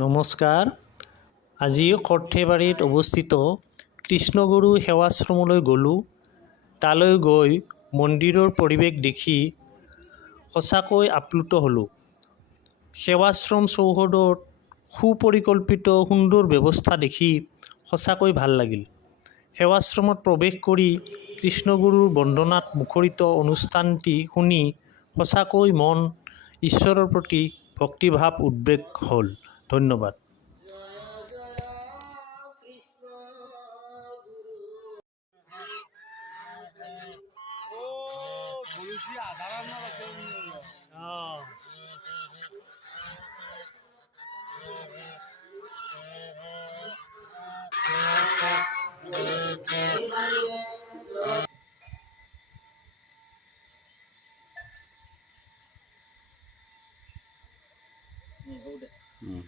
নমস্কাৰ। আজি সৰ্থেবাৰীত অৱস্থিত কৃষ্ণগুৰু সেৱাশ্ৰমলৈ গ'লোঁ। তালৈ গৈ মন্দিৰৰ পৰিৱেশ দেখি সঁচাকৈ আপ্লুত হ'লোঁ। সেৱাশ্ৰম চৌহদত সুপৰিকল্পিত সুন্দৰ ব্যৱস্থা দেখি সঁচাকৈ ভাল লাগিল। সেৱাশ্ৰমত প্ৰৱেশ কৰি কৃষ্ণগুৰুৰ বন্দনাত মুখৰিত অনুষ্ঠানটি শুনি সঁচাকৈ মন ঈশ্বৰৰ প্ৰতি ভক্তিভাৱ উদ্ৰেক হ'ল। ধন্যবাদ।